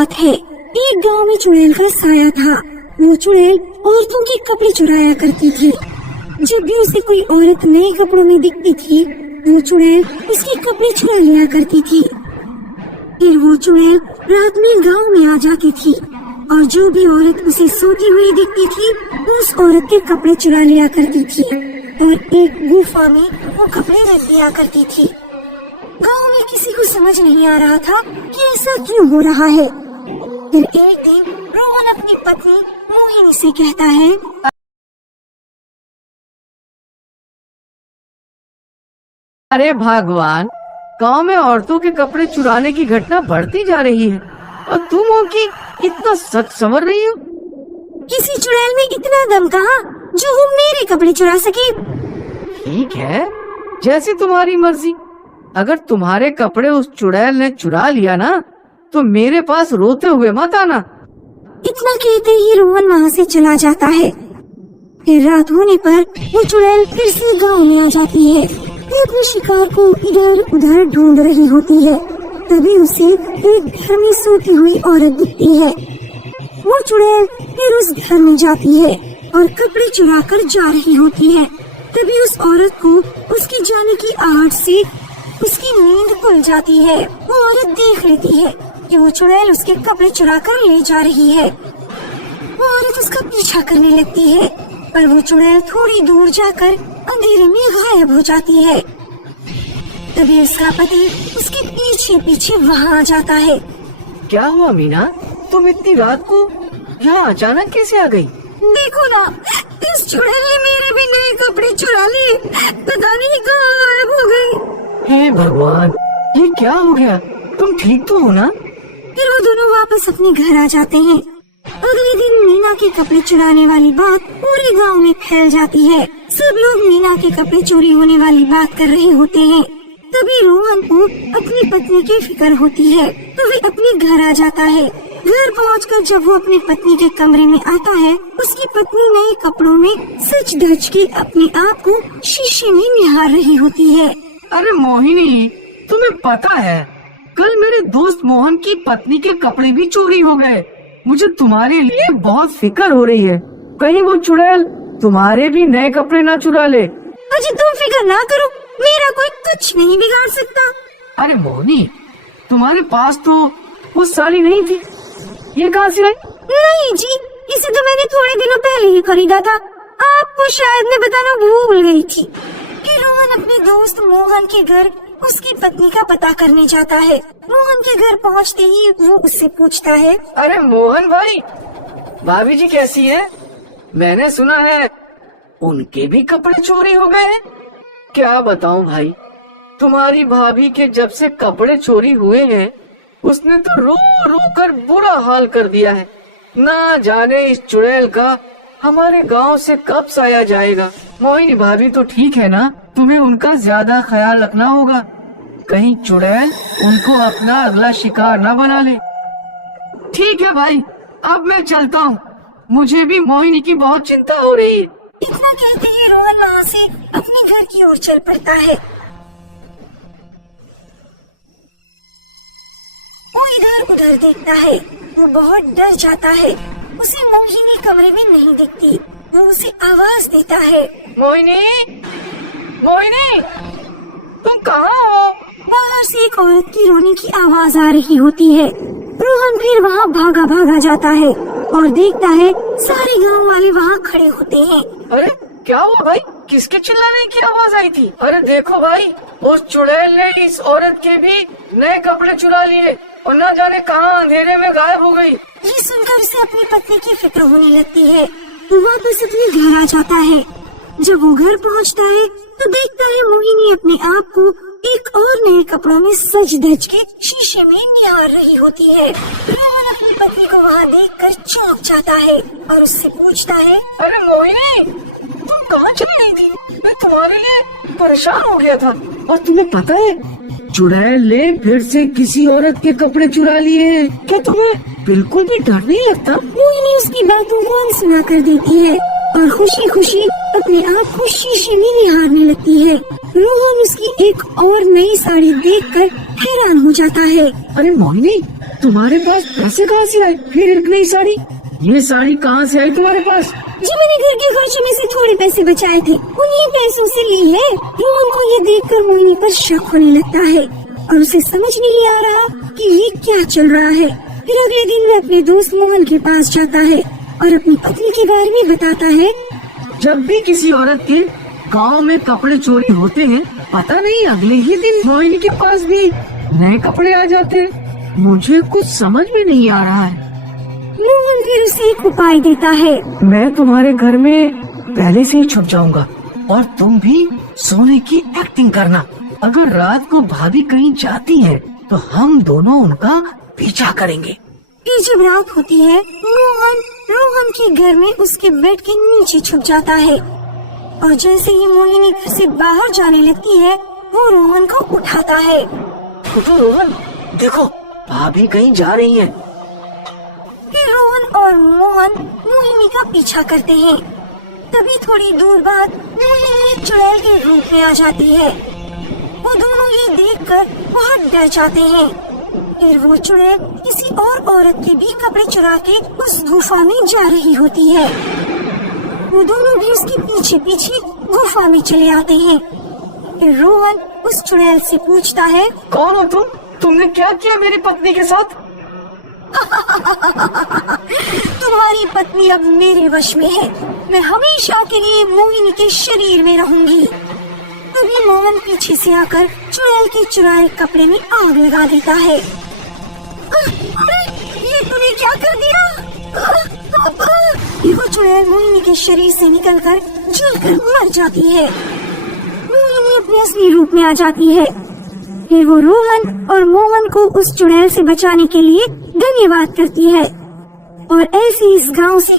बात है, एक गांव में चुड़ैल का साया था। वो चुड़ैल औरतों के कपड़े चुराया करती थी। जब भी उसे कोई औरत नए कपड़ों में दिखती थी, वो चुड़ैल उसके कपड़े चुरा लिया करती थी। फिर वो चुड़ैल रात में गांव में आ जाती थी और जो भी औरत उसे सोती हुई दिखती थी, वो उस औरत के कपड़े चुरा लिया करती थी और एक गुफा में वो कपड़े रख दिया करती थी। गांव में किसी को समझ नहीं आ रहा था कि ऐसा क्यों हो रहा है। फिर एक दिन रोहन अपनी पत्नी मोहिनी से कहता है, अरे भगवान, गांव में औरतों के कपड़े चुराने की घटना बढ़ती जा रही है और तुम हो कि इतना सच संवर रही हो। किसी चुड़ैल में इतना दम कहाँ जो वो मेरे कपड़े चुरा सके। ठीक है, जैसी तुम्हारी मर्जी। अगर तुम्हारे कपड़े उस चुड़ैल ने चुरा लिया ना, तो मेरे पास रोते हुए मत आना। इतना कहते ही रोहन वहाँ से चला जाता है। फिर रात होने पर वो चुड़ैल फिर से गांव में आ जाती है। वो अपने शिकार को इधर उधर ढूंढ रही होती है। तभी उसे एक घर में सोती हुई औरत दिखती है। वो चुड़ैल फिर उस घर में जाती है और कपड़े चुरा कर जा रही होती है। तभी उस औरत को उसके जाने की आहट से उसकी नींद खुल जाती है। वो औरत देख लेती है कि वो चुड़ैल उसके कपड़े चुरा कर ले जा रही है। वो औरत उसका पीछा करने लगती है, पर वो चुड़ैल थोड़ी दूर जाकर अंधेरे में गायब हो जाती है। तभी उसका पति उसके पीछे पीछे वहाँ आ जाता है। क्या हुआ मीना, तुम इतनी रात को यहाँ अचानक कैसे आ गई? देखो ना, इस चुड़ैल ने मेरे भी नए कपड़े चुरा लिए। पता नहीं कहाँ गायब हो गई। हे भगवान, ये क्या हो गया? तुम ठीक तो हो ना? फिर वो दोनों वापस अपने घर आ जाते हैं। अगले दिन मीना के कपड़े चुराने वाली बात पूरे गांव में फैल जाती है। सब लोग मीना के कपड़े चोरी होने वाली बात कर रहे होते हैं। तभी रोहन को अपनी पत्नी की फिक्र होती है, तो वह अपने घर आ जाता है। घर पहुंचकर जब वो अपनी पत्नी के कमरे में आता है, उसकी पत्नी नए कपड़ों में सच धज के अपने आप को शीशे में निहार रही होती है। अरे मोहिनी, तुम्हें पता है कल मेरे दोस्त मोहन की पत्नी के कपड़े भी चोरी हो गए। मुझे तुम्हारे लिए बहुत फिक्र हो रही है। कहीं वो चुड़ैल तुम्हारे भी नए कपड़े ना चुरा ले। अजी तुम फिक्र ना करो, मेरा कोई कुछ नहीं बिगाड़ सकता। अरे मोहिनी, तुम्हारे पास तो वो साड़ी नहीं थी, ये कहाँ से आई? नहीं जी, इसे तो मैंने थोड़े दिनों पहले ही खरीदा था। आपको शायद मैं बताना भूल गई थी कि रोहन अपने दोस्त मोहन के घर उसकी पत्नी का पता करने जाता है। मोहन के घर पहुंचते ही वो उससे पूछता है, अरे मोहन भाई, भाभी जी कैसी है? मैंने सुना है उनके भी कपड़े चोरी हो गए हैं। क्या बताऊं भाई, तुम्हारी भाभी के जब से कपड़े चोरी हुए हैं, उसने तो रो रो कर बुरा हाल कर दिया है। ना जाने इस चुड़ैल का हमारे गांव से कब साया जाएगा। मोहिनी भाभी तो ठीक है ना? तुम्हें उनका ज्यादा ख्याल रखना होगा, कहीं चुड़ैल उनको अपना अगला शिकार न बना ले। ठीक है भाई, अब मैं चलता हूँ, मुझे भी मोहिनी की बहुत चिंता हो रही है। इतना कहते ही रोहन वहाँ से अपने घर की ओर चल पड़ता है। वो इधर उधर देखता है, वो बहुत डर जाता है। उसे मोहिनी कमरे में नहीं दिखती। वो उसे आवाज देता है, मोहिनी, मोहिनी, तुम कहाँ हो? बाहर से एक औरत की रोने की आवाज आ रही होती है। रोहन फिर वहाँ भागा भागा जाता है और देखता है सारे गांव वाले वहाँ खड़े होते हैं। अरे क्या हुआ भाई, किसके चिल्लाने की आवाज आई थी? अरे देखो भाई, उस चुड़ैल ने इस औरत के भी नए कपड़े चुरा लिए और न जाने कहाँ अंधेरे में गायब हो गई। ये सुनकर उसे अपनी पत्नी की फिक्र होने लगती है। वो वापस अपने घर आ जाता है। जब वो घर पहुंचता है तो देखता है मोहिनी अपने आप को एक और नए कपड़ों में सज धज के शीशे में निहार रही होती है। रोहन अपनी पत्नी को वहाँ देखकर चौंक जाता है और उससे पूछता है, अरे मोहिनी, तुम कहाँ चली गई थी? मैं तुम्हारे लिए परेशान हो गया था। और तुम्हें पता है, चुड़ैल ने फिर से किसी औरत के कपड़े चुरा लिए हैं। क्या तुम्हें बिल्कुल भी डर नहीं लगता? मोहिनी उसकी बातों को अनसुना कर देती है। और खुशी खुशी अपने आप को शीशे में निहारने लगती है। रोहन उसकी एक और नई साड़ी देखकर हैरान हो जाता है। अरे मोहिनी, तुम्हारे पास पैसे कहाँ से आए? फिर एक नई साड़ी? ये साड़ी कहाँ से आई तुम्हारे पास? जी मैंने घर के खर्चों में से थोड़े पैसे बचाए थे, उन्हीं पैसों से ली है। रोहन को ये देखकर मोहिनी पर शक होने लगता है और उसे समझ नहीं आ रहा कि ये क्या चल रहा है। फिर अगले दिन वह अपने दोस्त मोहन के पास जाता है और अपनी पत्नी के बारे में बताता है। जब भी किसी औरत के गांव में कपड़े चोरी होते हैं, पता नहीं अगले ही दिन मोहिनी के पास भी नए कपड़े आ जाते हैं। मुझे कुछ समझ में नहीं आ रहा है। मोहन फिर उसे एक उपाय देता है। मैं तुम्हारे घर में पहले से ही छुप जाऊंगा और तुम भी सोने की एक्टिंग करना। अगर रात को भाभी कहीं जाती है तो हम दोनों उनका पीछा करेंगे। फिर जब रात होती है, मोहन रोहन के घर में उसके बेड के नीचे छुप जाता है और जैसे ही मोहिनी घर से बाहर जाने लगती है, वो रोहन को उठाता है। तो रोहन, देखो भाभी कहीं जा रही है। फिर रोहन और मोहन मोहिनी का पीछा करते हैं। तभी थोड़ी दूर बाद मोहिनी चुड़ैल के रूप में आ जाती है। वो दोनों ये देखकर बहुत डर जाते हैं। फिर वो चुड़ैल किसी और औरत के भी कपड़े चुरा के उस गुफा में जा रही होती है। वो दोनों भी उसके पीछे पीछे गुफा में चले आते हैं। फिर रोहन उस चुड़ैल से पूछता है, कौन हो तुम? तुमने क्या किया मेरी पत्नी के साथ? तुम्हारी पत्नी अब मेरे वश में है। मैं हमेशा के लिए मोहिनी के शरीर में रहूंगी। तभी मोहन पीछे से आकर चुड़ैल के चुराए कपड़े में आग लगा देता है। ये तूने क्या कर दिया? वो चुड़ैल मोहिनी के शरीर से निकलकर जलकर मर जाती है। मोहिनी अपने असली रूप में आ जाती है। फिर वो रोहन और मोहन को उस चुड़ैल से बचाने के लिए धन्यवाद करती है और ऐसे इस गांव से